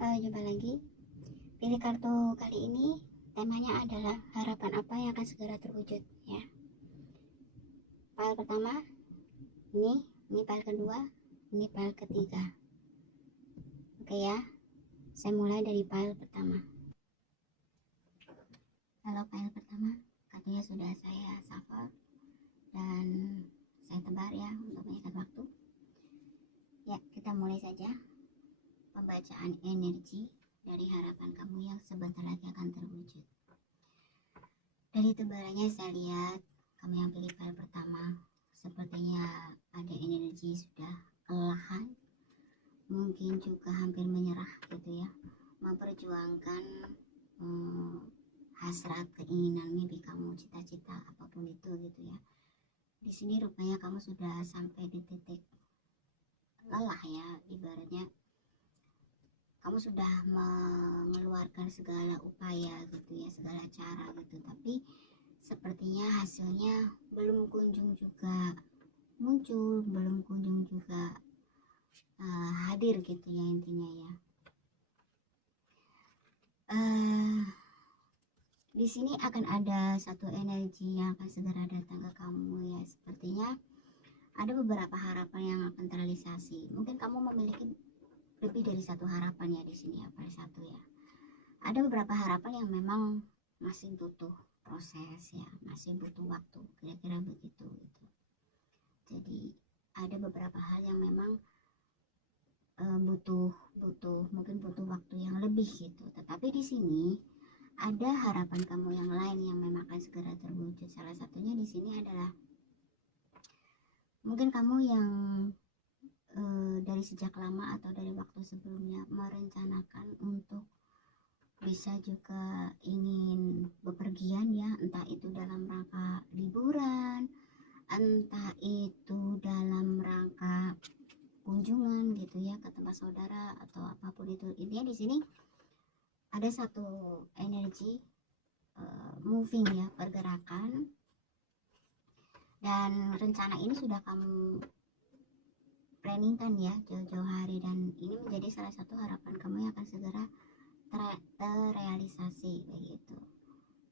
Jumpa lagi. Pilih kartu kali ini. Temanya adalah harapan apa yang akan segera terwujud, ya. File pertama, ini file kedua, ini file ketiga. Oke ya, saya mulai dari file pertama. Kalau file pertama, kartunya sudah saya shuffle dan saya tebar ya untuk menyikat waktu. Ya, kita mulai saja pembacaan energi dari harapan kamu yang sebentar lagi akan terwujud. Dari tebarannya saya lihat kamu yang pilih file pertama sepertinya ada energi sudah kelelahan, mungkin juga hampir menyerah gitu ya, memperjuangkan hasrat, keinginan, mimpi kamu, cita-cita apapun itu gitu ya. Di sini rupanya kamu sudah sampai di titik lelah ya, ibaratnya kamu sudah mengeluarkan segala upaya gitu ya, segala cara gitu, tapi sepertinya hasilnya belum kunjung juga muncul, belum kunjung juga hadir gitu ya intinya ya. Di sini akan ada satu energi yang akan segera datang ke kamu ya, sepertinya ada beberapa harapan yang akan terrealisasi. Mungkin kamu memiliki lebih dari satu harapan ya di sini ya, pada satu ya. Ada beberapa harapan yang memang masih butuh proses ya, masih butuh waktu, kira-kira begitu gitu. Jadi ada beberapa hal yang memang butuh mungkin butuh waktu yang lebih gitu. Tetapi di sini ada harapan kamu yang lain yang memang akan segera terwujud. Salah satunya di sini adalah mungkin kamu yang dari sejak lama atau dari waktu sebelumnya merencanakan untuk bisa juga ingin bepergian ya, entah itu dalam rangka liburan, entah itu dalam rangka kunjungan gitu ya ke tempat saudara atau apapun itu. Intinya di sini ada satu energi moving ya, pergerakan, dan rencana ini sudah kamu planningkan ya jauh-jauh hari, dan ini menjadi salah satu harapan kamu yang akan segera terrealisasi begitu.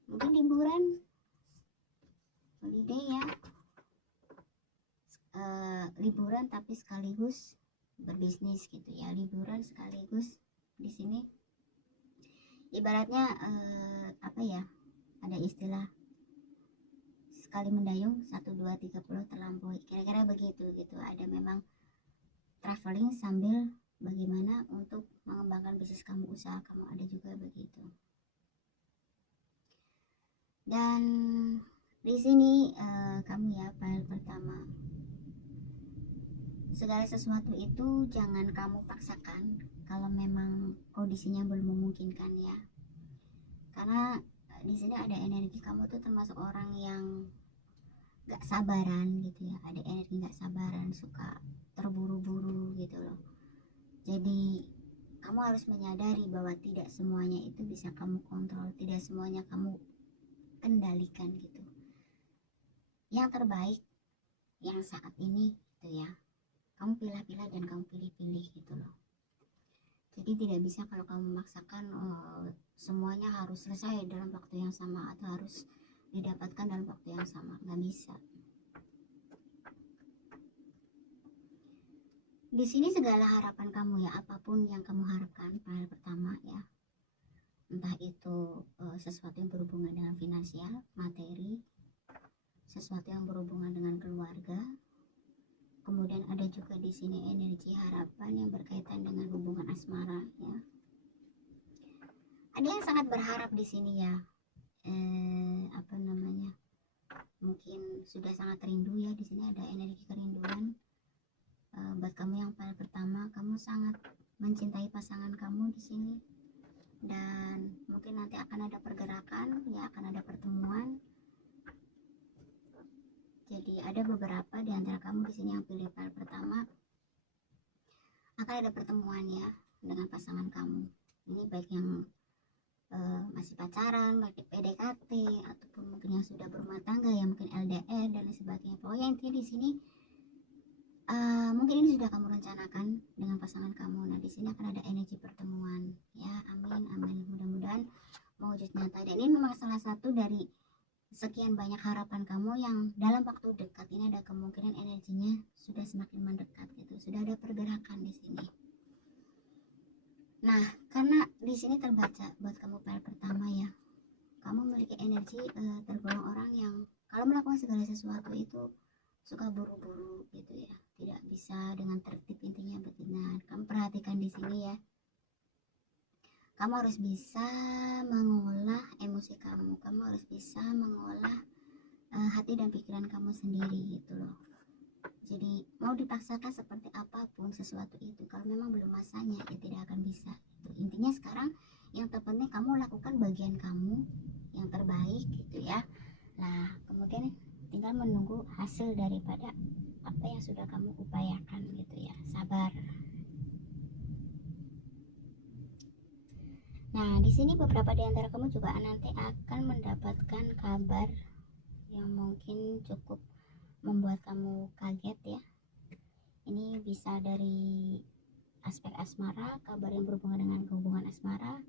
Mungkin liburan, holiday ya, liburan tapi sekaligus berbisnis gitu ya, liburan sekaligus di sini ibaratnya apa ya, ada istilah sekali mendayung 1, 2, 30 terlampaui, kira-kira begitu gitu. Ada memang traveling sambil bagaimana untuk mengembangkan bisnis kamu, usaha kamu, ada juga begitu. Dan di sini kamu ya, file pertama, segala sesuatu itu jangan kamu paksakan kalau memang kondisinya belum memungkinkan ya. Karena di sini ada energi kamu tuh termasuk orang yang gak sabaran gitu ya, ada energi gak sabaran, suka terburu-buru gitu loh. Jadi kamu harus menyadari bahwa tidak semuanya itu bisa kamu kontrol, tidak semuanya kamu kendalikan gitu. Yang terbaik yang saat ini gitu ya, kamu pilih-pilih dan kamu pilih-pilih gitu loh. Jadi tidak bisa kalau kamu memaksakan semuanya harus selesai dalam waktu yang sama atau harus didapatkan dalam waktu yang sama, nggak bisa. Di sini segala harapan kamu ya, apapun yang kamu harapkan, file pertama ya, entah itu sesuatu yang berhubungan dengan finansial, materi, sesuatu yang berhubungan dengan keluarga. Kemudian ada juga di sini energi harapan yang berkaitan dengan hubungan asmara ya. Ada yang sangat berharap di sini ya, apa namanya, mungkin sudah sangat rindu ya. Di sini ada energi kerinduan. Buat kamu yang file pertama, kamu sangat mencintai pasangan kamu di sini, dan mungkin nanti akan ada pergerakan ya, akan ada pertemuan. Jadi ada beberapa di antara kamu di sini yang pilih file pertama, akan ada pertemuan ya dengan pasangan kamu. Ini baik yang masih pacaran, baik PDKT, ataupun mungkin yang sudah berumah tangga ya, mungkin LDR dan lain sebagainya. Pokoknya intinya di sini Mungkin ini sudah kamu rencanakan dengan pasangan kamu. Nah, di sini akan ada energi pertemuan, ya. Amin, amin. Mudah-mudahan mewujud nyata. Dan ini memang salah satu dari sekian banyak harapan kamu yang dalam waktu dekat ini ada kemungkinan energinya sudah semakin mendekat gitu. Sudah ada pergerakan di sini. Nah, karena di sini terbaca buat kamu file pertama ya. Kamu memiliki energi tergolong orang yang kalau melakukan segala sesuatu itu suka buru-buru gitu ya, tidak bisa dengan tertib, intinya benar. Kamu perhatikan di sini ya, kamu harus bisa mengolah emosi kamu harus bisa mengolah hati dan pikiran kamu sendiri gitu loh. Jadi mau dipaksakan seperti apapun sesuatu itu, kalau memang belum masanya ya tidak akan bisa gitu. Intinya sekarang yang terpenting kamu lakukan bagian kamu yang terbaik gitu ya. Nah, kemudian tinggal menunggu hasil daripada apa yang sudah kamu upayakan gitu ya. Sabar. Nah, di sini beberapa di antara kamu juga nanti akan mendapatkan kabar yang mungkin cukup membuat kamu kaget ya. Ini bisa dari aspek asmara, kabar yang berhubungan dengan hubungan asmara,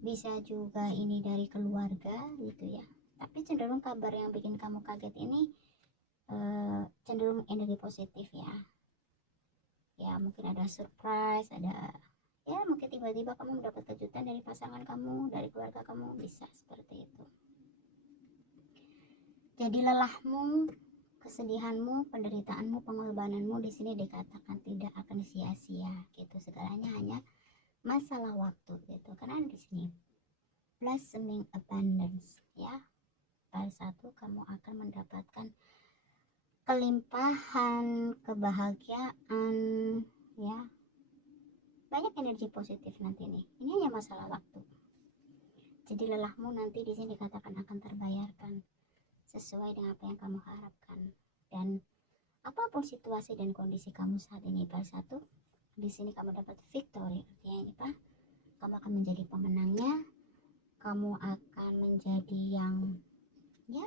bisa juga ini dari keluarga gitu ya. Tapi cenderung kabar yang bikin kamu kaget ini cenderung energi positif ya. Ya mungkin ada surprise, ada ya mungkin tiba-tiba kamu mendapat kejutan dari pasangan kamu, dari keluarga kamu, bisa seperti itu. Jadi lelahmu, kesedihanmu, penderitaanmu, pengorbananmu di sini dikatakan tidak akan sia-sia gitu. Segalanya hanya masalah waktu gitu. Karena di sini blossoming abundance ya. Pada satu kamu akan mendapatkan kelimpahan, kebahagiaan ya. Banyak energi positif nanti nih. Ini hanya masalah waktu. Jadi lelahmu nanti di sini dikatakan akan terbayarkan sesuai dengan apa yang kamu harapkan. Dan apapun situasi dan kondisi kamu saat ini, pada satu di sini kamu dapat victory. Artinya ini Pak, kamu akan menjadi pemenangnya. Kamu akan menjadi yang ya,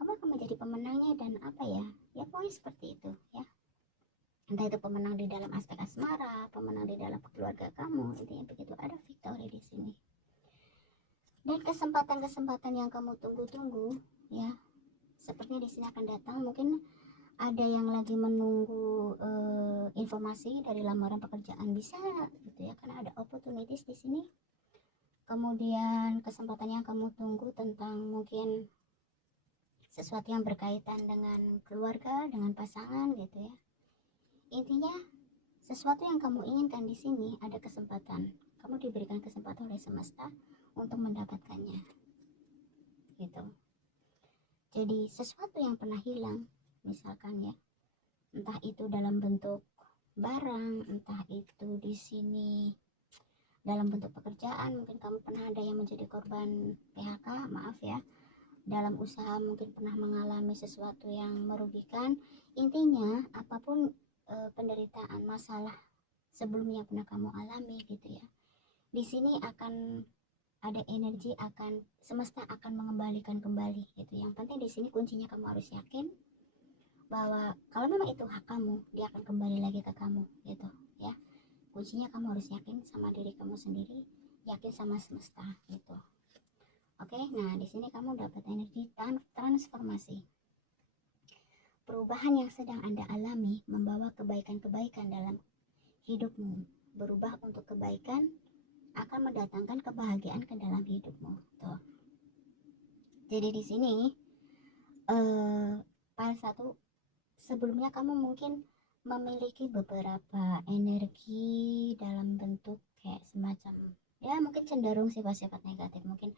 kamu akan menjadi pemenangnya. Dan apa ya, ya pokoknya seperti itu ya. Entah itu pemenang di dalam aspek asmara, pemenang di dalam keluarga kamu, intinya begitu, ada victory di sini. Dan kesempatan-kesempatan yang kamu tunggu-tunggu ya, sepertinya di sini akan datang. Mungkin ada yang lagi menunggu informasi dari lamaran pekerjaan, bisa gitu ya, karena ada opportunities di sini. Kemudian kesempatan yang kamu tunggu tentang mungkin sesuatu yang berkaitan dengan keluarga, dengan pasangan gitu ya. Intinya sesuatu yang kamu inginkan di sini ada kesempatan. Kamu diberikan kesempatan oleh semesta untuk mendapatkannya. Gitu. Jadi sesuatu yang pernah hilang, misalkan ya, entah itu dalam bentuk barang, entah itu di sini dalam bentuk pekerjaan, mungkin kamu pernah ada yang menjadi korban PHK, maaf ya. Dalam usaha mungkin pernah mengalami sesuatu yang merugikan. Intinya apapun penderitaan, masalah sebelumnya pernah kamu alami gitu ya. Di sini akan ada energi, akan semesta akan mengembalikan kembali gitu. Yang penting di sini kuncinya kamu harus yakin bahwa kalau memang itu hak kamu, dia akan kembali lagi ke kamu gitu ya. Kuncinya kamu harus yakin sama diri kamu sendiri, yakin sama semesta gitu. Oke, nah di sini kamu dapat energi transformasi. Perubahan yang sedang Anda alami membawa kebaikan-kebaikan dalam hidupmu. Berubah untuk kebaikan akan mendatangkan kebahagiaan ke dalam hidupmu. Tuh. Jadi di sini file 1, sebelumnya kamu mungkin memiliki beberapa energi dalam bentuk kayak semacam ya mungkin cenderung sifat-sifat negatif, mungkin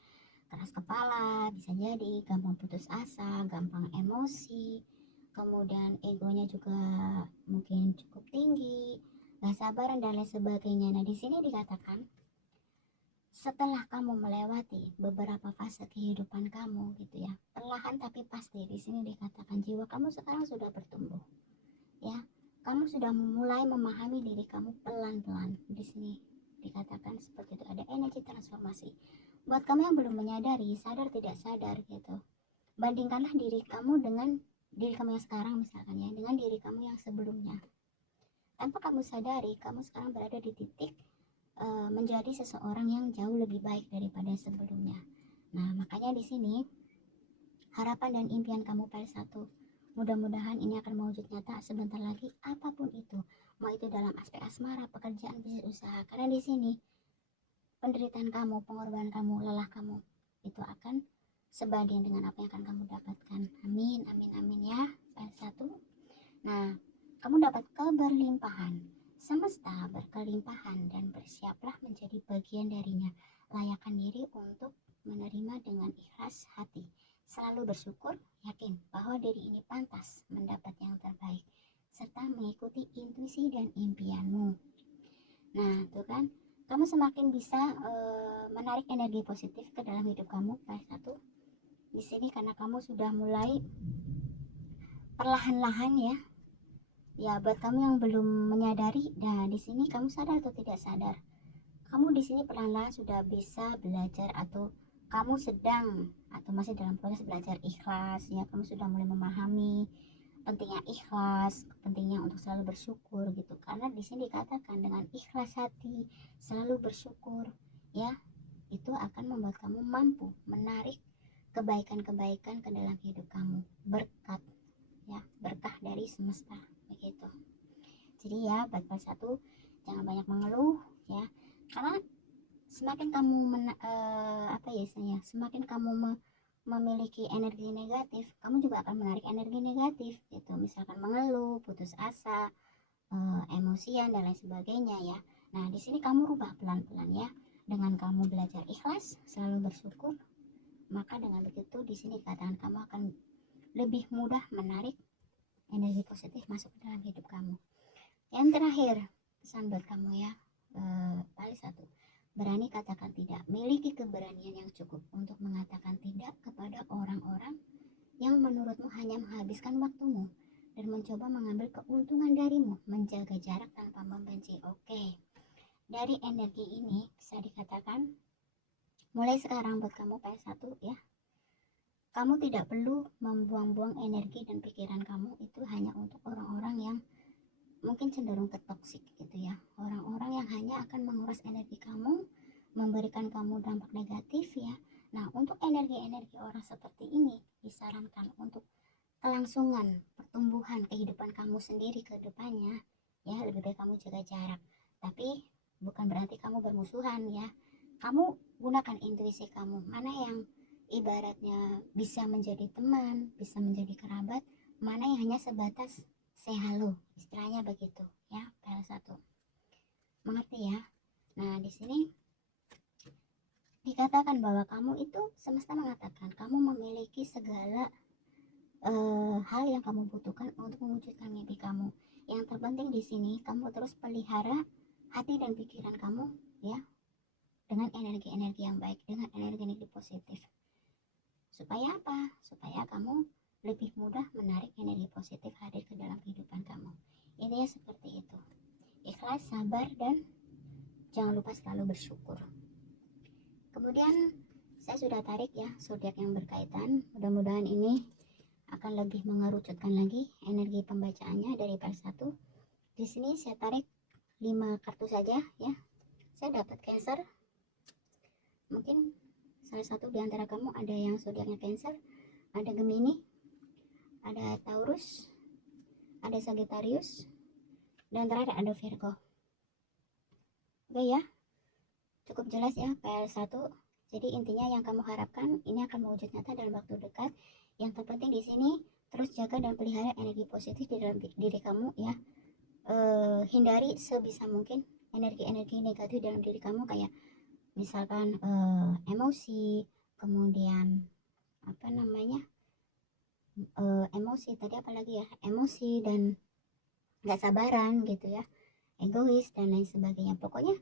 keras kepala, bisa jadi gampang putus asa, gampang emosi, kemudian egonya juga mungkin cukup tinggi, gak sabaran dan lain sebagainya. Nah di sini dikatakan setelah kamu melewati beberapa fase kehidupan kamu gitu ya, perlahan tapi pasti, di sini dikatakan jiwa kamu sekarang sudah bertumbuh ya, kamu sudah mulai memahami diri kamu pelan-pelan. Di sini dikatakan seperti itu, ada energi transformasi. Buat kamu yang belum menyadari, sadar tidak sadar gitu, bandingkanlah diri kamu dengan diri kamu yang sekarang misalkan ya dengan diri kamu yang sebelumnya. Tanpa kamu sadari, kamu sekarang berada di titik menjadi seseorang yang jauh lebih baik daripada sebelumnya. Nah, makanya di sini harapan dan impian kamu PS1, mudah-mudahan ini akan mewujud nyata sebentar lagi, apapun itu. Mau itu dalam aspek asmara, pekerjaan, bisnis, usaha. Karena di sini penderitaan kamu, pengorbanan kamu, lelah kamu itu akan sebanding dengan apa yang akan kamu dapatkan. Amin, amin, amin ya, PS1. Nah, kamu dapat keberlimpahan. Semesta berkelimpahan dan bersiaplah menjadi bagian darinya. Layakkan diri untuk menerima dengan ikhlas hati. Selalu bersyukur, yakin bahwa diri ini pantas mendapat yang terbaik, serta mengikuti intuisi dan impianmu. Nah, tuh kan, kamu semakin bisa menarik energi positif ke dalam hidup kamu, PS1. Di sini karena kamu sudah mulai perlahan-lahan ya buat kamu yang belum menyadari, nah di sini kamu sadar atau tidak sadar, kamu di sini perlahan-lahan sudah bisa belajar atau kamu sedang atau masih dalam proses belajar ikhlas ya. Kamu sudah mulai memahami pentingnya ikhlas, pentingnya untuk selalu bersyukur gitu. Karena di sini dikatakan dengan ikhlas hati, selalu bersyukur ya, itu akan membuat kamu mampu menarik kebaikan-kebaikan ke dalam hidup kamu, berkat ya, berkah dari semesta begitu. Jadi ya buat PS1 jangan banyak mengeluh ya, karena semakin kamu semakin kamu memiliki energi negatif, kamu juga akan menarik energi negatif gitu. Misalkan mengeluh, putus asa, emosian dan lain sebagainya ya. Nah di sini kamu rubah pelan-pelan ya, dengan kamu belajar ikhlas, selalu bersyukur, maka dengan begitu di sini katakan kamu akan lebih mudah menarik energi positif masuk ke dalam hidup kamu. Yang terakhir, pesan buat kamu ya, paling satu, berani katakan tidak. Miliki keberanian yang cukup untuk mengatakan tidak kepada orang-orang yang menurutmu hanya menghabiskan waktumu dan mencoba mengambil keuntungan darimu. Menjaga jarak tanpa membenci. Oke, dari energi ini bisa dikatakan mulai sekarang buat kamu PS1 ya, kamu tidak perlu membuang-buang energi dan pikiran kamu itu hanya untuk orang-orang yang mungkin cenderung ke toksik gitu ya, orang-orang yang hanya akan menguras energi kamu, memberikan kamu dampak negatif ya. Nah untuk energi-energi orang seperti ini disarankan untuk kelangsungan pertumbuhan kehidupan kamu sendiri ke depannya ya, lebih baik kamu jaga jarak. Tapi bukan berarti kamu bermusuhan ya, kamu gunakan intuisi kamu, mana yang ibaratnya bisa menjadi teman, bisa menjadi kerabat, mana yang hanya sebatas say halo, istilahnya begitu ya, PS1. Mengerti ya? Nah, di sini dikatakan bahwa kamu itu, semesta mengatakan kamu memiliki segala hal yang kamu butuhkan untuk mewujudkan mimpi kamu. Yang terpenting di sini kamu terus pelihara hati dan pikiran kamu ya, dengan energi-energi yang baik, dengan energi-energi positif. Supaya apa? Supaya kamu lebih mudah menarik energi positif hadir ke dalam kehidupan kamu. Intinya seperti itu. Ikhlas, sabar, dan jangan lupa selalu bersyukur. Kemudian saya sudah tarik ya zodiak yang berkaitan. Mudah-mudahan ini akan lebih mengerucutkan lagi energi pembacaannya dari PS1. Di sini saya tarik 5 kartu saja ya. Saya dapat Cancer. Mungkin salah satu di antara kamu ada yang zodiaknya Cancer, ada Gemini, ada Taurus, ada Sagittarius, dan terakhir ada Virgo. Oke ya, cukup jelas ya PL1. Jadi intinya yang kamu harapkan ini akan mewujud nyata dalam waktu dekat. Yang terpenting di sini terus jaga dan pelihara energi positif di dalam diri kamu ya. Hindari sebisa mungkin energi-energi negatif dalam diri kamu, kayak misalkan emosi, kemudian emosi tadi apalagi ya, emosi dan gak sabaran gitu ya, egois dan lain sebagainya. Pokoknya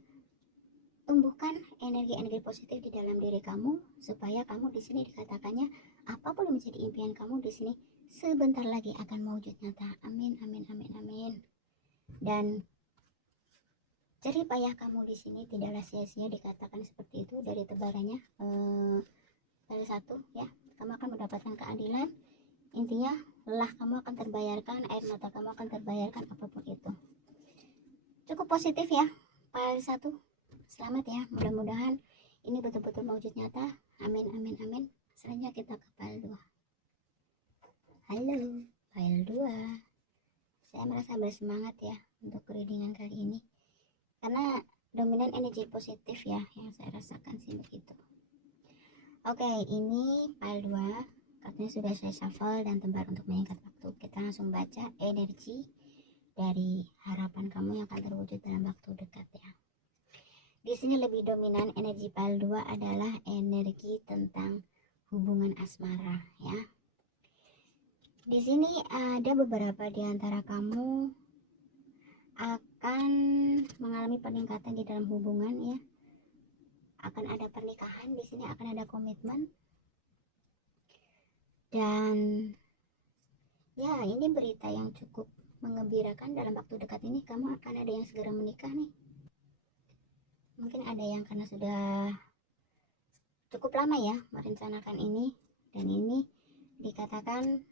tumbuhkan energi-energi positif di dalam diri kamu supaya kamu di sini dikatakannya apapun yang menjadi impian kamu di sini sebentar lagi akan mewujud nyata. Amin, amin, amin, amin. Dan jerih payah kamu di sini tidaklah sia-sia, dikatakan seperti itu dari tebarannya. Salah satu ya, kamu akan mendapatkan keadilan Intinya lelah kamu akan terbayarkan, air mata kamu akan terbayarkan, apapun itu. Cukup positif ya file 1. Selamat ya, mudah-mudahan ini betul-betul mewujud nyata. Amin amin amin. Selanjutnya kita ke file 2. Halo file 2. Saya merasa bersemangat ya untuk readingan kali ini, karena dominan energi positif ya yang saya rasakan sih begitu. Oke, ini file 2. Kartunya sudah saya shuffle dan tebar untuk menyingkat waktu. Kita langsung baca energi dari harapan kamu yang akan terwujud dalam waktu dekat ya. Di sini lebih dominan energi file 2 adalah energi tentang hubungan asmara ya. Di sini ada beberapa di antara kamu akan mengalami peningkatan di dalam hubungan ya. Akan ada pernikahan, di sini akan ada komitmen. Dan ya, ini berita yang cukup mengembirakan. Dalam waktu dekat ini kamu akan ada yang segera menikah nih. Mungkin ada yang karena sudah cukup lama ya merencanakan ini, dan ini dikatakan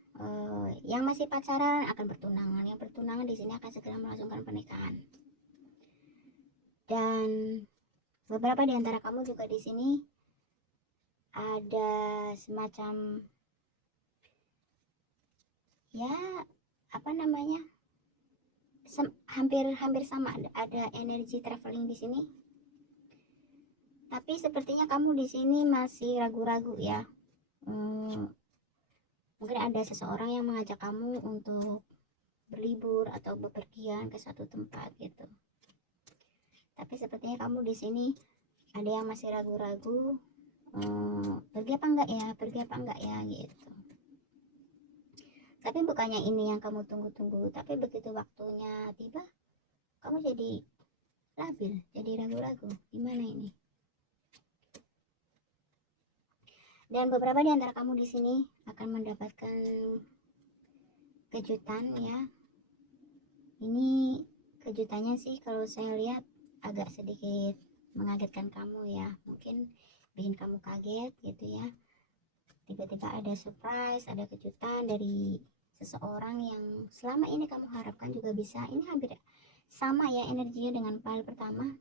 yang masih pacaran akan bertunangan, yang bertunangan di sini akan segera melangsungkan pernikahan. Dan beberapa di antara kamu juga di sini ada semacam ya apa namanya, hampir sama, ada energi traveling di sini. Tapi sepertinya kamu di sini masih ragu-ragu ya. Mungkin ada seseorang yang mengajak kamu untuk berlibur atau bepergian ke satu tempat gitu. Tapi sepertinya kamu di sini ada yang masih ragu-ragu, pergi apa enggak ya gitu. Tapi bukannya ini yang kamu tunggu-tunggu, tapi begitu waktunya tiba kamu jadi labil, jadi ragu-ragu. Gimana ini? Dan beberapa di antara kamu di sini akan mendapatkan kejutan ya. Ini kejutannya sih kalau saya lihat agak sedikit mengagetkan kamu ya. Mungkin bikin kamu kaget gitu ya. Tiba-tiba ada surprise, ada kejutan dari seseorang yang selama ini kamu harapkan juga bisa. Ini hampir sama ya energinya dengan file pertama.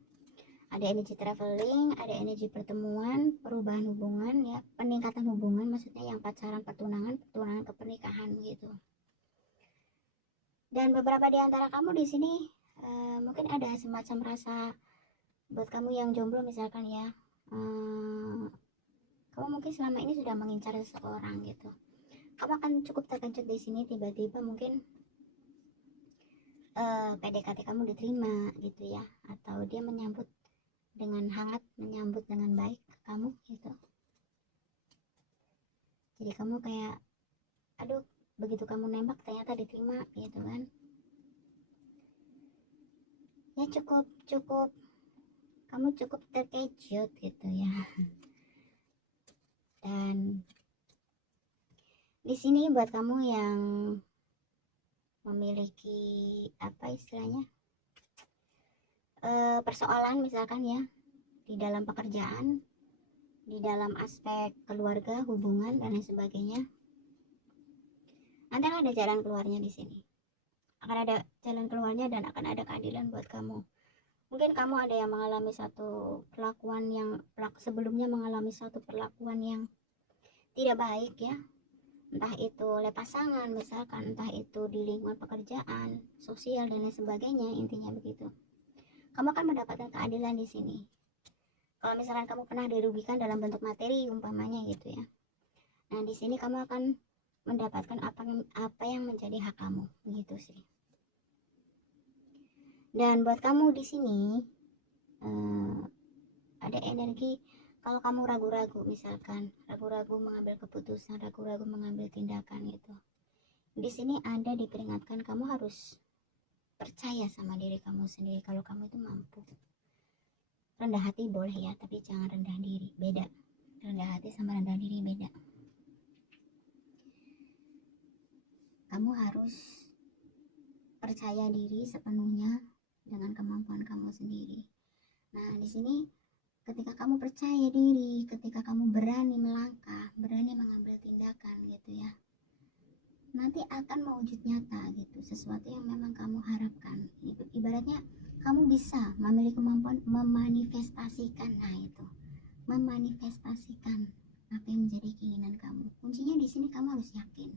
Ada energi traveling, ada energi pertemuan, perubahan hubungan ya, peningkatan hubungan, maksudnya yang pacaran, pertunangan ke pernikahan gitu. Dan beberapa di antara kamu di sini mungkin ada semacam rasa, buat kamu yang jomblo misalkan ya, kamu mungkin selama ini sudah mengincar seseorang gitu. Kamu akan cukup terkejut di sini, tiba-tiba mungkin PDKT kamu diterima gitu ya, atau dia menyambut dengan hangat, menyambut dengan baik ke kamu gitu. Jadi kamu kayak, aduh, begitu kamu nembak ternyata diterima gitu kan. Ya cukup kamu cukup terkejut gitu ya. Dan di sini buat kamu yang memiliki apa istilahnya, persoalan misalkan ya di dalam pekerjaan, di dalam aspek keluarga, hubungan dan lain sebagainya, nanti ada jalan keluarnya di sini. Akan ada jalan keluarnya dan akan ada keadilan buat kamu. Mungkin kamu ada yang mengalami satu perlakuan yang sebelumnya mengalami satu perlakuan yang tidak baik ya, entah itu oleh pasangan misalkan, entah itu di lingkungan pekerjaan, sosial dan lain sebagainya. Intinya begitu. Kamu akan mendapatkan keadilan di sini. Kalau misalkan kamu pernah dirugikan dalam bentuk materi umpamanya gitu ya, nah di sini kamu akan mendapatkan apa yang menjadi hak kamu gitu sih. Dan buat kamu di sini ada energi kalau kamu ragu-ragu, misalkan ragu-ragu mengambil keputusan, ragu-ragu mengambil tindakan gitu. Di sini ada diperingatkan kamu harus percaya sama diri kamu sendiri kalau kamu itu mampu. Rendah hati boleh ya, tapi jangan rendah diri, beda. Rendah hati sama rendah diri beda. Kamu harus percaya diri sepenuhnya dengan kemampuan kamu sendiri. Nah, di sini ketika kamu percaya diri, ketika kamu berani melangkah, berani mengambil tindakan gitu ya, nanti akan mewujud nyata gitu, sesuatu yang memang kamu harapkan. Ibaratnya kamu bisa memiliki kemampuan memanifestasikan. Nah itu, memanifestasikan apa yang menjadi keinginan kamu. Kuncinya di sini kamu harus yakin.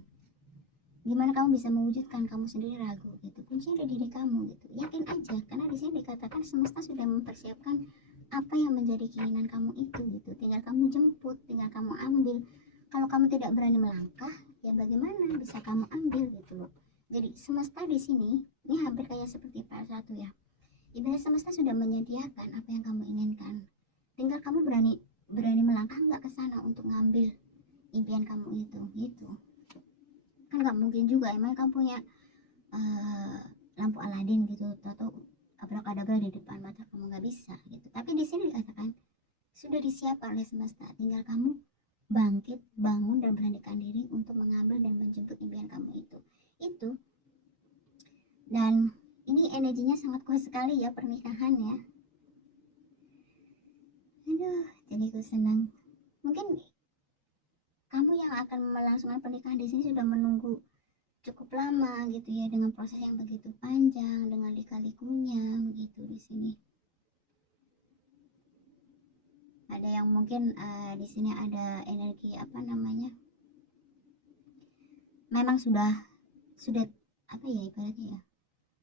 Gimana kamu bisa mewujudkan, kamu sendiri ragu gitu. Kuncinya ada di diri kamu gitu. Yakin aja, karena di sini dikatakan semesta sudah mempersiapkan apa yang menjadi keinginan kamu itu gitu. Tinggal kamu jemput, tinggal kamu ambil. Kalau kamu tidak berani melangkah, ya bagaimana bisa kamu ambil gitu loh. Jadi semesta di sini ini hampir kayak seperti PS1 ya. Ibarat semesta sudah menyediakan apa yang kamu inginkan. Tinggal kamu berani berani melangkah nggak ke sana untuk ngambil impian kamu itu gitu. Kan nggak mungkin juga emang kamu punya lampu Aladin gitu atau abrakadabra di depan mata kamu, nggak bisa gitu. Tapi di sini dikatakan sudah disiapkan oleh semesta, tinggal kamu bangkit, bangun dan beranikan diri untuk mengambil dan menjemput impian kamu itu. Dan ini energinya sangat kuat sekali ya pernikahan ya. Aduh, jadi aku senang. Mungkin kamu yang akan melangsungkan pernikahan di sini sudah menunggu cukup lama gitu ya, dengan proses yang begitu panjang, dengan lika-likunya begitu di sini. Ada yang mungkin di sini ada energi apa namanya? Memang sudah apa ya ibaratnya ya?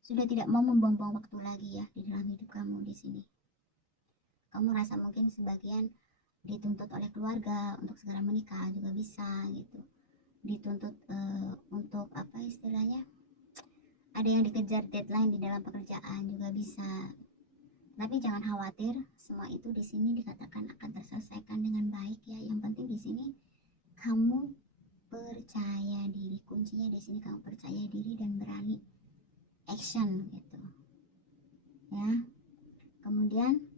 Sudah tidak mau membuang-buang waktu lagi ya di dalam hidup kamu di sini. Kamu rasa mungkin sebagian dituntut oleh keluarga untuk segera menikah juga bisa gitu. Dituntut untuk apa istilahnya? Ada yang dikejar deadline di dalam pekerjaan juga bisa. Tapi jangan khawatir, semua itu di sini dikatakan akan terselesaikan dengan baik ya. Yang penting di sini kamu percaya diri. Kuncinya di sini kamu percaya diri dan berani action gitu. Ya. Kemudian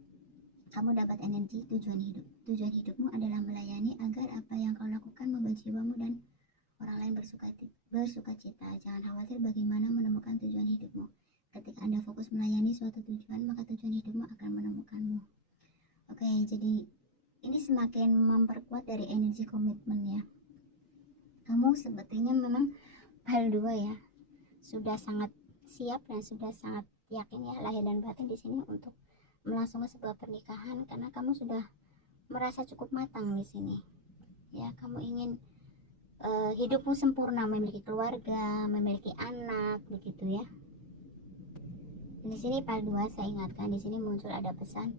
kamu dapat energi tujuan hidup. Tujuan hidupmu adalah melayani agar apa yang kau lakukan membuat jiwamu dan orang lain bersuka cita. Jangan khawatir bagaimana menemukan tujuan hidupmu. Ketika Anda fokus melayani suatu tujuan, maka tujuan hidupmu akan menemukanmu. Oke, jadi ini semakin memperkuat dari energi komitmen ya. Kamu sebetulnya memang hal dua ya, sudah sangat siap dan sudah sangat yakin ya lahir dan batin di sini untuk melangsungkan sebuah pernikahan, karena kamu sudah merasa cukup matang di sini. Ya, kamu ingin hidupmu sempurna, memiliki keluarga, memiliki anak, begitu ya. Di sini part 2 saya ingatkan, di sini muncul ada pesan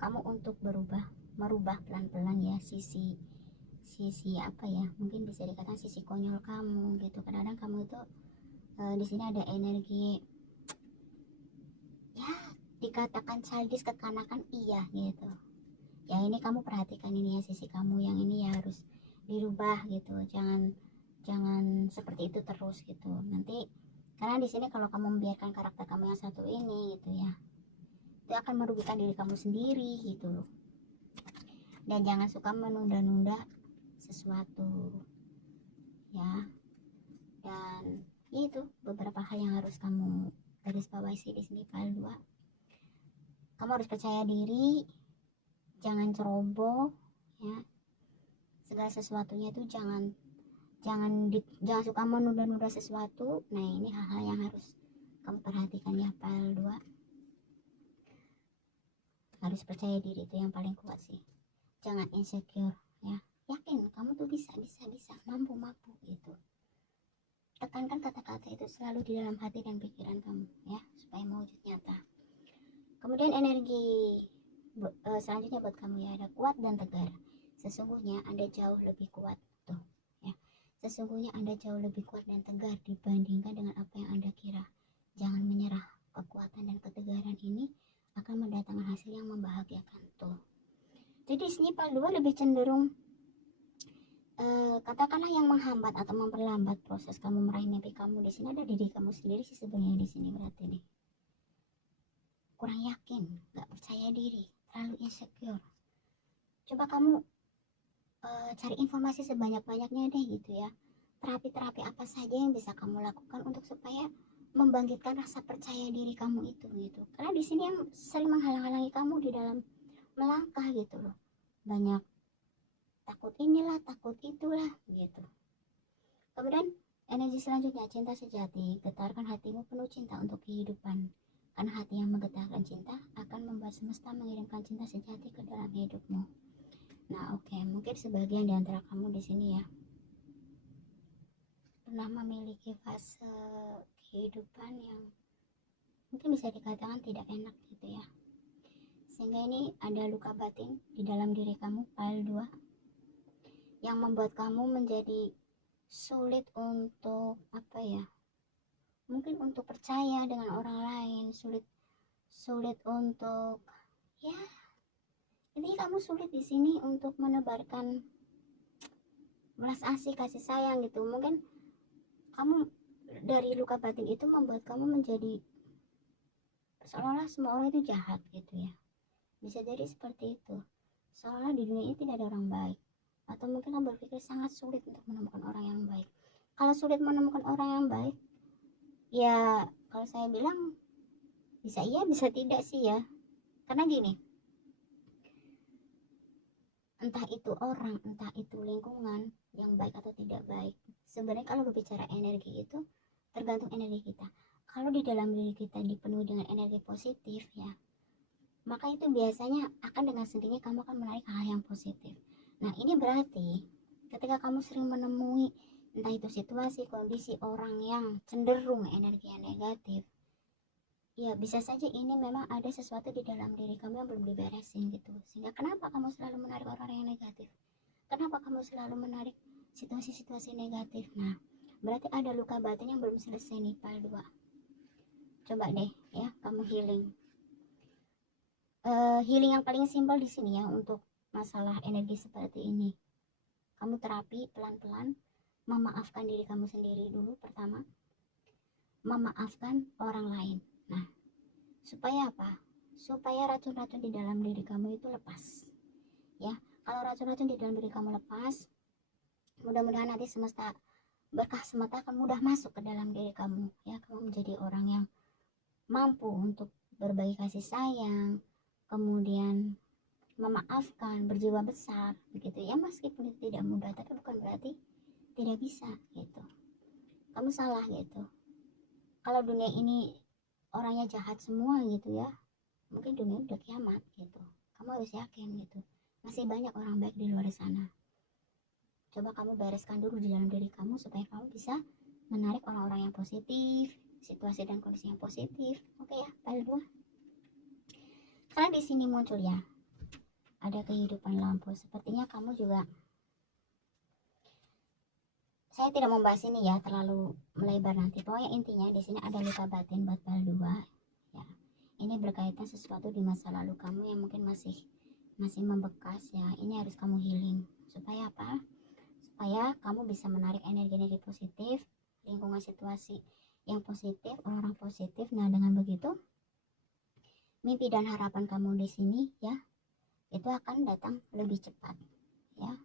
kamu untuk merubah pelan-pelan ya sisi apa ya, mungkin bisa dikatakan sisi konyol kamu gitu. Kadang-kadang kamu itu di sini ada energi ya dikatakan childish, kekanakan, iya gitu. Ya ini kamu perhatikan ini ya, sisi kamu yang ini ya harus dirubah gitu. Jangan seperti itu terus gitu. Nanti karena di sini kalau kamu membiarkan karakter kamu yang satu ini gitu ya, itu akan merugikan diri kamu sendiri gitu loh. Dan jangan suka menunda-nunda sesuatu ya. Dan itu beberapa hal yang harus kamu garis bawahi di sini file 2. Kamu harus percaya diri, jangan ceroboh ya. Segala sesuatunya itu jangan suka menunda-nunda sesuatu. Nah ini hal-hal yang harus kamu perhatikan ya file 2. Harus percaya diri, itu yang paling kuat sih. Jangan insecure ya, yakin kamu tuh bisa mampu gitu. Tekankan kata-kata itu selalu di dalam hati dan pikiran kamu ya, supaya mewujud nyata. Kemudian energi selanjutnya buat kamu ya, ada kuat dan tegar. Sesungguhnya Anda jauh lebih kuat tuh ya. Sesungguhnya Anda jauh lebih kuat dan tegar dibandingkan dengan apa yang Anda kira. Jangan menyerah, kekuatan dan ketegaran ini akan mendatangkan hasil yang membahagiakan tuh. Jadi di sini part 2 lebih cenderung katakanlah yang menghambat atau memperlambat proses kamu meraih mimpi kamu di sini ada diri kamu sendiri sih sebenarnya di sini. Berarti nih kurang yakin, nggak percaya diri, terlalu insecure. Coba kamu cari informasi sebanyak-banyaknya deh gitu ya. Terapi-terapi apa saja yang bisa kamu lakukan untuk supaya membangkitkan rasa percaya diri kamu itu gitu. Karena di sini yang sering menghalang-halangi kamu di dalam melangkah gitu loh. Banyak takut inilah, takut itulah gitu. Kemudian energi selanjutnya, cinta sejati. Getarkan hatimu penuh cinta untuk kehidupan. Karena hati yang menggetarkan cinta akan membuat semesta mengirimkan cinta sejati ke dalam hidupmu. Nah, oke, mungkin sebagian di antara kamu di sini ya pernah memiliki fase kehidupan yang mungkin bisa dikatakan tidak enak gitu ya. Sehingga ini ada luka batin di dalam diri kamu, file 2, yang membuat kamu menjadi sulit untuk apa ya? Mungkin untuk percaya dengan orang lain, sulit untuk ya, ini kamu sulit di sini untuk menebarkan belas asih kasih sayang gitu. Mungkin kamu dari luka batin itu membuat kamu menjadi seolah-olah semua orang itu jahat gitu ya. Bisa jadi seperti itu, seolah di dunia ini tidak ada orang baik. Atau mungkin kamu berpikir sangat sulit untuk menemukan orang yang baik. Kalau sulit menemukan orang yang baik, ya kalau saya bilang bisa iya bisa tidak sih ya. Karena gini, entah itu orang, entah itu lingkungan yang baik atau tidak baik, sebenarnya kalau berbicara energi itu tergantung energi kita. Kalau di dalam diri kita dipenuhi dengan energi positif ya, maka itu biasanya akan dengan sendirinya kamu akan menarik hal yang positif. Nah, ini berarti ketika kamu sering menemui entah itu situasi, kondisi, orang yang cenderung energi yang negatif, ya bisa saja ini memang ada sesuatu di dalam diri kamu yang belum diberesin gitu. Sehingga kenapa kamu selalu menarik orang yang negatif? Kenapa kamu selalu menarik situasi-situasi negatif? Nah, berarti ada luka batin yang belum selesai nih, file 2. Coba deh ya, kamu healing. Healing yang paling simpel di sini ya untuk masalah energi seperti ini. Kamu terapi pelan-pelan, memaafkan diri kamu sendiri dulu pertama, memaafkan orang lain. Nah, supaya apa? Supaya racun-racun di dalam diri kamu itu lepas. Ya, kalau racun-racun di dalam diri kamu lepas, mudah-mudahan nanti semesta berkah semesta akan mudah masuk ke dalam diri kamu. Ya, kamu menjadi orang yang mampu untuk berbagi kasih sayang, kemudian memaafkan, berjiwa besar, begitu ya. Meskipun itu tidak mudah, tapi bukan berarti tidak bisa gitu. Kamu salah gitu. Kalau dunia ini orangnya jahat semua gitu ya, mungkin dunia udah kiamat gitu. Kamu harus yakin gitu, masih banyak orang baik di luar sana. Coba kamu bereskan dulu di dalam diri kamu supaya kamu bisa menarik orang-orang yang positif, situasi dan kondisi yang positif. Oke ya, file 2. Karena di sini muncul ya, ada kehidupan lampu. Sepertinya kamu juga, saya tidak membahas ini ya terlalu melebar nanti. Pokoknya intinya di sini ada luka batin buat file 2 ya. Ini berkaitan sesuatu di masa lalu kamu yang mungkin masih membekas ya. Ini harus kamu healing. Supaya apa? Supaya kamu bisa menarik energi-energi positif, lingkungan situasi yang positif, orang-orang positif. Nah, dengan begitu mimpi dan harapan kamu di sini ya itu akan datang lebih cepat ya.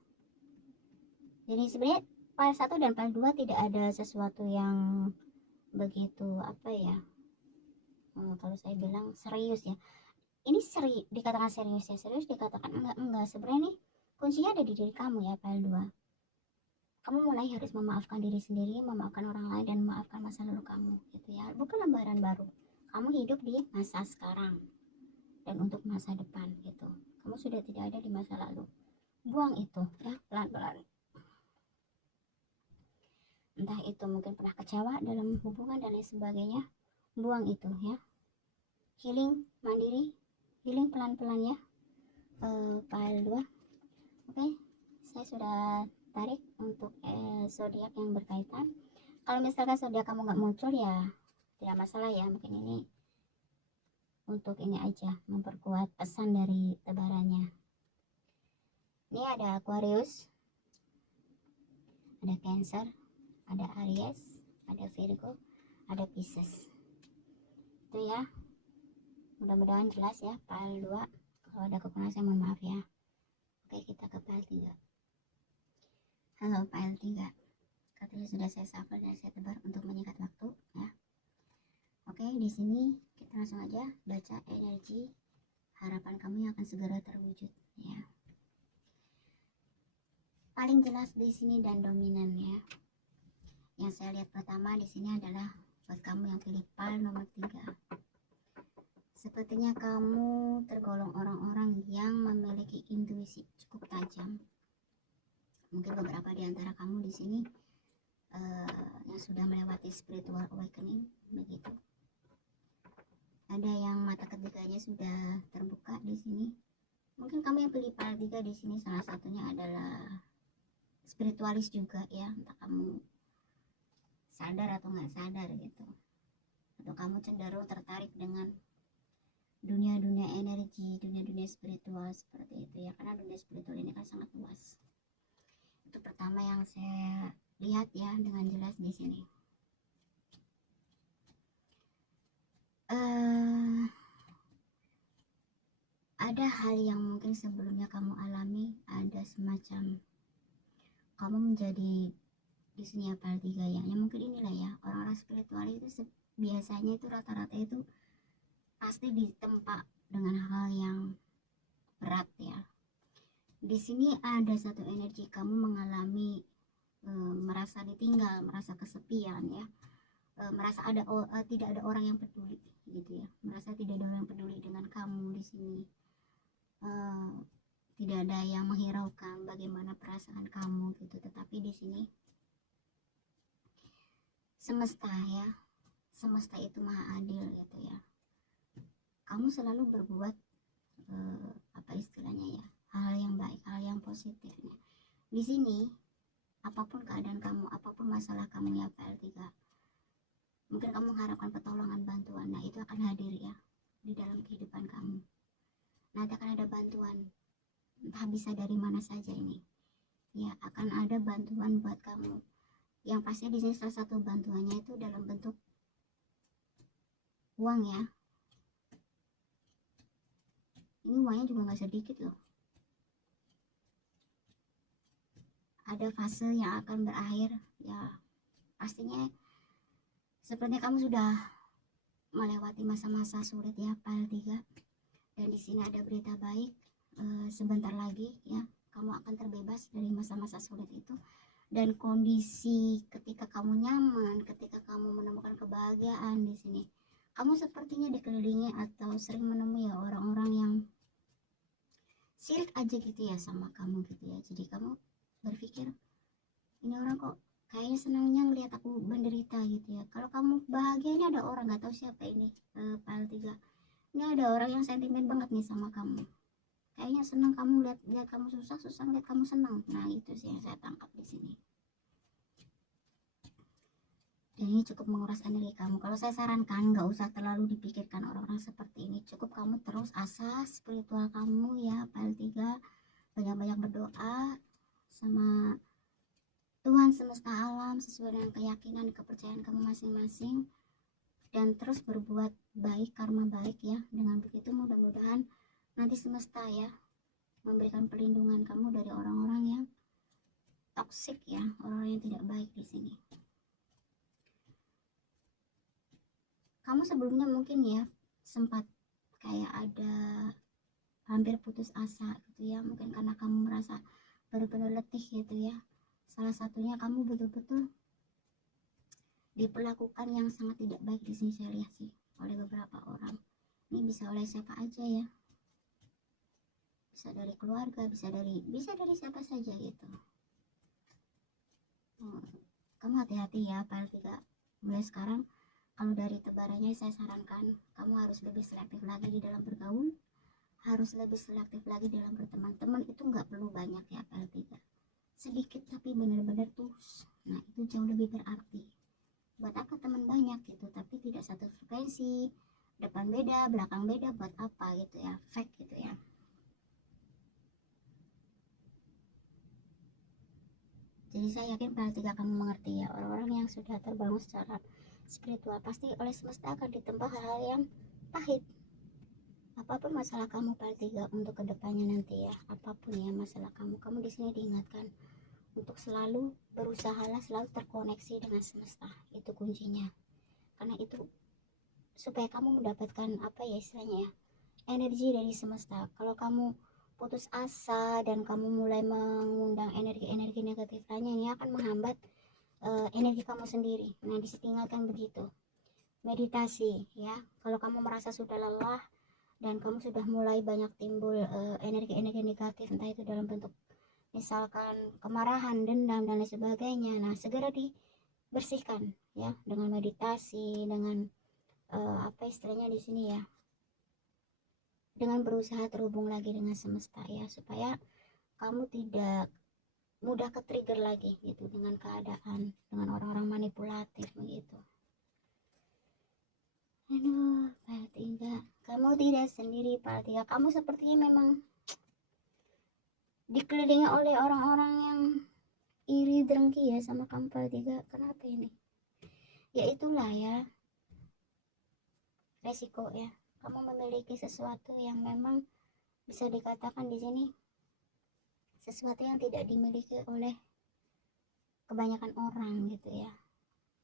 Jadi sebenarnya file 1 dan file 2 tidak ada sesuatu yang begitu apa ya, kalau saya bilang serius ya. Ini dikatakan serius ya, serius dikatakan enggak. Sebenarnya nih kuncinya ada di diri kamu ya, file 2. Kamu mulai harus memaafkan diri sendiri, memaafkan orang lain, dan memaafkan masa lalu kamu gitu ya. Bukan lembaran baru, kamu hidup di masa sekarang dan untuk masa depan gitu. Kamu sudah tidak ada di masa lalu. Buang itu ya, pelan-pelan. Entah itu mungkin pernah kecewa dalam hubungan dan lain sebagainya, buang itu ya. Healing mandiri, healing pelan-pelan ya. File 2. Oke, saya sudah tarik untuk zodiak yang berkaitan. Kalau misalkan zodiak kamu nggak muncul ya tidak masalah ya, mungkin ini untuk ini aja, memperkuat pesan dari tebarannya. Ini ada Aquarius, ada Cancer, ada Aries, ada Virgo, ada Pisces. Itu ya, mudah-mudahan jelas ya file 2. Kalau ada kekurangan saya mohon maaf ya. Oke, kita ke file 3. Halo file 3, katanya sudah saya shuffle dan saya tebar untuk menyingkat waktu ya. Oke, di sini kita langsung aja baca energi harapan kamu yang akan segera terwujud ya. Paling jelas di sini dan dominan ya. Yang saya lihat pertama di sini adalah buat kamu yang pilih pile nomor 3. Sepertinya kamu tergolong orang-orang yang memiliki intuisi cukup tajam. Mungkin beberapa di antara kamu di sini yang sudah melewati spiritual awakening begitu. Ada yang mata ketiganya sudah terbuka di sini. Mungkin kamu yang pilih pile 3 di sini salah satunya adalah spiritualis juga ya, entah kamu sadar atau nggak sadar gitu, atau kamu cenderung tertarik dengan dunia-dunia energi, dunia-dunia spiritual seperti itu ya, karena dunia spiritual ini kan sangat luas. Itu pertama yang saya lihat ya dengan jelas di sini. Ada hal yang mungkin sebelumnya kamu alami, ada semacam kamu menjadi di sini apa 3 ya, mungkin inilah ya, orang-orang spiritual itu biasanya itu rata-rata itu pasti ditempa dengan hal yang berat ya. Di sini ada satu energi kamu mengalami merasa ditinggal, merasa kesepian ya, merasa tidak ada orang yang peduli gitu ya, merasa tidak ada orang yang peduli dengan kamu di sini, tidak ada yang menghiraukan bagaimana perasaan kamu gitu. Tetapi di sini semesta ya, semesta itu maha adil gitu ya. Kamu selalu berbuat apa istilahnya ya, hal yang baik, hal yang positifnya. Di sini apapun keadaan kamu, apapun masalah kamu ya PL3, mungkin kamu mengharapkan pertolongan, bantuan, nah itu akan hadir ya di dalam kehidupan kamu. Nanti akan ada bantuan, entah bisa dari mana saja ini ya, akan ada bantuan buat kamu. Yang pasti di sini salah satu bantuannya itu dalam bentuk uang ya. Ini uangnya juga nggak sedikit loh. Ada fase yang akan berakhir ya, pastinya sepertinya kamu sudah melewati masa-masa sulit ya PL3. Dan di sini ada berita baik, sebentar lagi ya kamu akan terbebas dari masa-masa sulit itu. Dan kondisi ketika kamu nyaman, ketika kamu menemukan kebahagiaan di sini, kamu sepertinya dikelilingi atau sering menemui ya orang-orang yang sirik aja gitu ya sama kamu gitu ya. Jadi kamu berpikir, ini orang kok kayaknya senangnya ngelihat aku menderita gitu ya. Kalau kamu bahagia, ini ada orang, nggak tahu siapa ini PL3, ini ada orang yang sentimen banget nih sama kamu, kayaknya senang kamu lihat kamu susah lihat kamu senang. Nah itu sih yang saya tangkap di sini. Dan ini cukup menguras energi kamu. Kalau saya sarankan nggak usah terlalu dipikirkan orang-orang seperti ini, cukup kamu terus asah spiritual kamu ya PL3, banyak-banyak berdoa sama Tuhan semesta alam sesuai dengan keyakinan kepercayaan kamu masing-masing, dan terus berbuat baik, karma baik ya. Dengan begitu mudah-mudahan nanti semesta ya memberikan perlindungan kamu dari orang-orang yang toksik ya, orang yang tidak baik di sini. Kamu sebelumnya mungkin ya sempat kayak ada hampir putus asa gitu ya, mungkin karena kamu merasa benar-benar letih gitu ya. Salah satunya kamu betul-betul diperlakukan yang sangat tidak baik di sini saya lihat sih oleh beberapa orang. Ini bisa oleh siapa aja ya, bisa dari keluarga, bisa dari siapa saja gitu. Kamu hati-hati ya PL3. Mulai sekarang kalau dari tebarannya saya sarankan kamu harus lebih selektif lagi di dalam bergaul, harus lebih selektif lagi dalam berteman. Teman itu nggak perlu banyak ya PL3, sedikit tapi benar-benar tulus. Nah itu jauh lebih berarti. Buat apa teman banyak gitu tapi tidak satu frekuensi, depan beda belakang beda, buat apa gitu ya, fake gitu ya. Jadi saya yakin PL3 kamu mengerti ya, orang-orang yang sudah terbangun secara spiritual pasti oleh semesta akan ditempa hal-hal yang pahit. Apapun masalah kamu PL3 untuk kedepannya nanti ya, apapun ya masalah kamu di sini diingatkan untuk selalu berusaha selalu terkoneksi dengan semesta. Itu kuncinya. Karena itu supaya kamu mendapatkan apa ya istilahnya ya, energi dari semesta. Kalau kamu putus asa dan kamu mulai mengundang energi-energi negatif lainnya, ini akan menghambat energi kamu sendiri. Nah, disetinggalkan begitu. Meditasi ya, kalau kamu merasa sudah lelah dan kamu sudah mulai banyak timbul energi-energi negatif, entah itu dalam bentuk misalkan kemarahan, dendam dan lain sebagainya, nah segera dibersihkan ya dengan meditasi, dengan apa istilahnya di sini ya, dengan berusaha terhubung lagi dengan semesta ya, supaya kamu tidak mudah ke trigger lagi gitu dengan keadaan, dengan orang-orang manipulatif begitu. Aduh, Pak Tiga, kamu tidak sendiri Pak Tiga. Kamu sepertinya memang dikelilingi oleh orang-orang yang iri dengki ya sama kamu Pak Tiga. Kenapa ini? Ya itulah ya, resiko ya. Kamu memiliki sesuatu yang memang bisa dikatakan di sini sesuatu yang tidak dimiliki oleh kebanyakan orang gitu ya.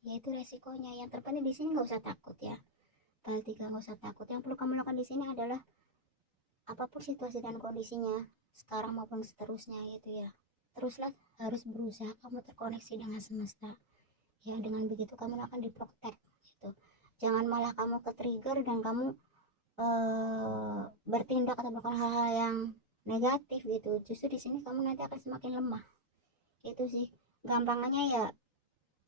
Yaitu resikonya. Yang terpenting di sini nggak usah takut ya. Pak Tiga, nggak usah takut. Yang perlu kamu lakukan di sini adalah apapun situasi dan kondisinya sekarang maupun seterusnya gitu ya, teruslah harus berusaha kamu terkoneksi dengan semesta ya. Dengan begitu kamu akan diprotek gitu. Jangan malah kamu ke trigger dan kamu bertindak atau melakukan hal-hal yang negatif gitu. Justru di sini kamu nanti akan semakin lemah. Itu sih gampangannya ya,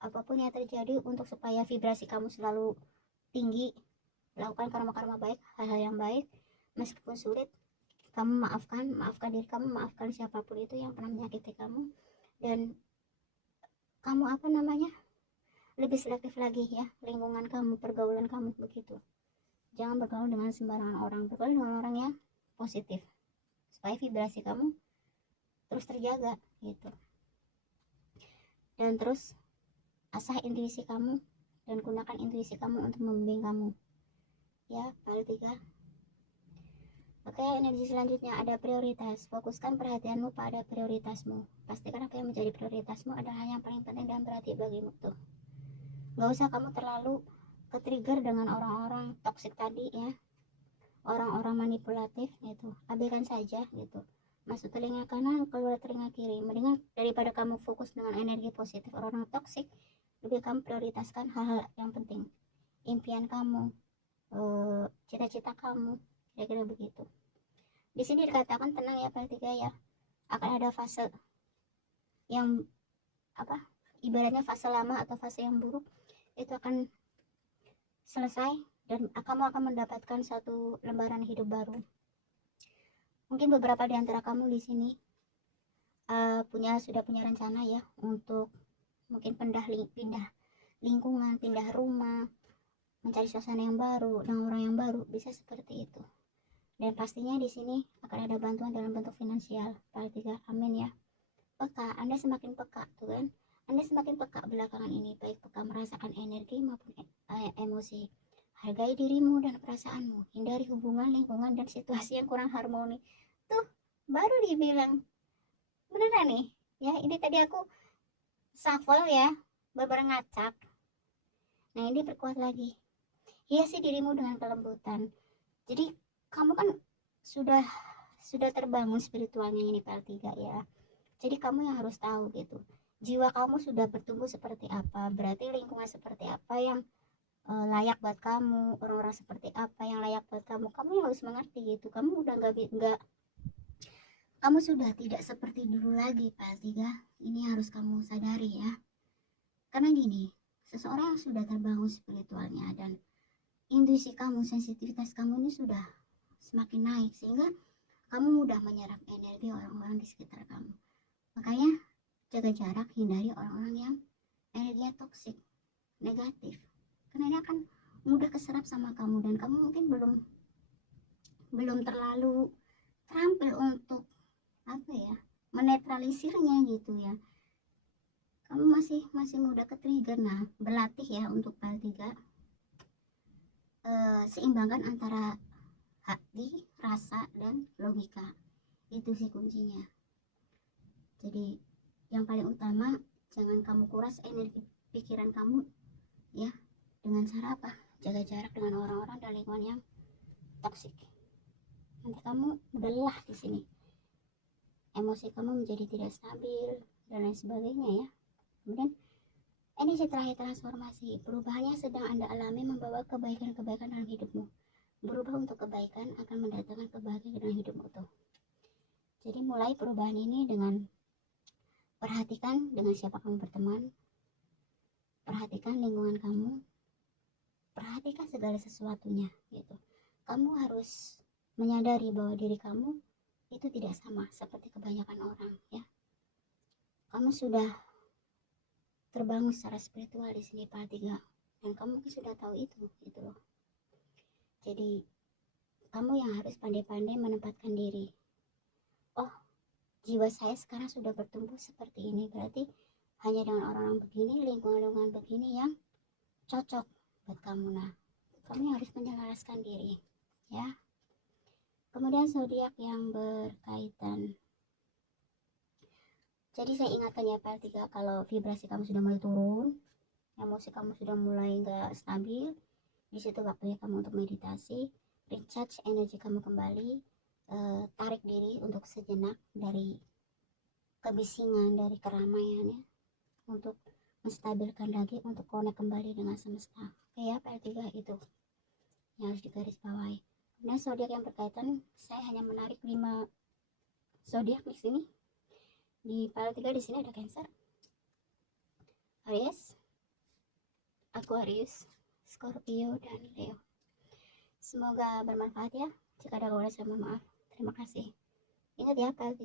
apapun yang terjadi untuk supaya vibrasi kamu selalu tinggi, lakukan karma-karma baik, hal-hal yang baik meskipun sulit. Kamu maafkan diri kamu, maafkan siapapun itu yang pernah menyakiti kamu, dan kamu apa namanya, lebih selektif lagi ya lingkungan kamu, pergaulan kamu begitu. Jangan bergaul dengan sembarangan orang, bergaul dengan orang yang positif supaya vibrasi kamu terus terjaga gitu. Dan terus asah intuisi kamu dan gunakan intuisi kamu untuk membimbing kamu ya, Pak Tiga. Oke, energi selanjutnya ada prioritas. Fokuskan perhatianmu pada prioritasmu. Pastikan apa yang menjadi prioritasmu adalah yang paling penting dan berarti bagimu tuh. Gak usah kamu terlalu ke-trigger dengan orang-orang toksik tadi ya, orang-orang manipulatif gitu. Abaikan saja gitu. Masuk telinga kanan, keluar telinga kiri. Mendingan daripada kamu fokus dengan energi positif orang-orang toksik, lebih kamu prioritaskan hal-hal yang penting. Impian kamu, cita-cita kamu, kira-kira begitu. Di sini dikatakan tenang ya Pak Tiga ya, akan ada fase yang apa, ibaratnya fase lama atau fase yang buruk itu akan selesai dan kamu akan mendapatkan satu lembaran hidup baru. Mungkin beberapa di antara kamu di sini sudah punya rencana ya untuk mungkin pindah lingkungan, pindah rumah, mencari suasana yang baru dengan orang yang baru, bisa seperti itu. Dan pastinya di sini akan ada bantuan dalam bentuk finansial. Pak Tiga, amin ya. Peka, Anda semakin peka tuh kan. Anda semakin peka belakangan ini, baik peka merasakan energi maupun emosi. Hargai dirimu dan perasaanmu. Hindari hubungan, lingkungan, dan situasi yang kurang harmoni. Tuh, baru dibilang. Beneran nih. Ya, ini tadi aku shuffle ya, beberapa ngacak. Nah, ini perkuat lagi. Hiasi dirimu dengan kelembutan. Jadi kamu kan sudah terbangun spiritualnya ini P3 ya. Jadi kamu yang harus tahu gitu, jiwa kamu sudah bertumbuh seperti apa, berarti lingkungan seperti apa yang layak buat kamu, orang-orang seperti apa yang layak buat kamu yang harus mengerti gitu. Kamu udah nggak kamu sudah tidak seperti dulu lagi P3. Ini harus kamu sadari ya. Karena gini, seseorang yang sudah terbangun spiritualnya dan intuisi kamu, sensitivitas kamu ini sudah semakin naik, sehingga kamu mudah menyerap energi orang-orang di sekitar kamu. Makanya jaga jarak, hindari orang-orang yang energinya toksik, negatif, karena ini akan mudah keserap sama kamu dan kamu mungkin belum terlalu terampil untuk apa ya, menetralisirnya gitu ya. Kamu masih mudah ke trigger. Nah, berlatih ya untuk P3, seimbangkan antara hati, rasa, dan logika. Itu sih kuncinya. Jadi yang paling utama, jangan kamu kuras energi pikiran kamu ya dengan cara apa? Jaga jarak dengan orang-orang dan lingkungan yang toksik. Nanti kamu udah lelah di sini, emosi kamu menjadi tidak stabil dan lain sebagainya ya. Kemudian Energi terakhir transformasi. Perubahan yang sedang Anda alami membawa kebaikan-kebaikan dalam hidupmu. Berubah untuk kebaikan akan mendatangkan kebahagiaan dalam hidupmu tuh. Jadi mulai perubahan ini dengan perhatikan dengan siapa kamu berteman, perhatikan lingkungan kamu, perhatikan segala sesuatunya gitu. Kamu harus menyadari bahwa diri kamu itu tidak sama seperti kebanyakan orang ya. Kamu sudah terbangun secara spiritual di sini Pak Tiga, dan kamu sudah tahu itu gitu loh. Jadi kamu yang harus pandai-pandai menempatkan diri. Oh, jiwa saya sekarang sudah bertumbuh seperti ini, berarti hanya dengan orang-orang begini, lingkungan-lingkungan begini yang cocok buat kamu. Nah, kamu harus menyelaraskan diri ya. Kemudian zodiak yang berkaitan. Jadi saya ingatkan ya P3, kalau vibrasi kamu sudah mulai turun, emosi kamu sudah mulai nggak stabil, di situ waktunya kamu untuk meditasi, recharge energi kamu kembali, tarik diri untuk sejenak dari kebisingan, dari keramaian ya, untuk menstabilkan lagi, untuk connect kembali dengan semesta. Oke ya, P3 itu yang harus digarisbawahi. Kemudian zodiak yang berkaitan, saya hanya menarik 5 zodiak di sini. Di P3 di sini ada Cancer, Aries, Aquarius, Scorpio, dan Leo. Semoga bermanfaat ya. Jika ada kekurangan saya mohon maaf. Terima kasih. Ingat ya, P3.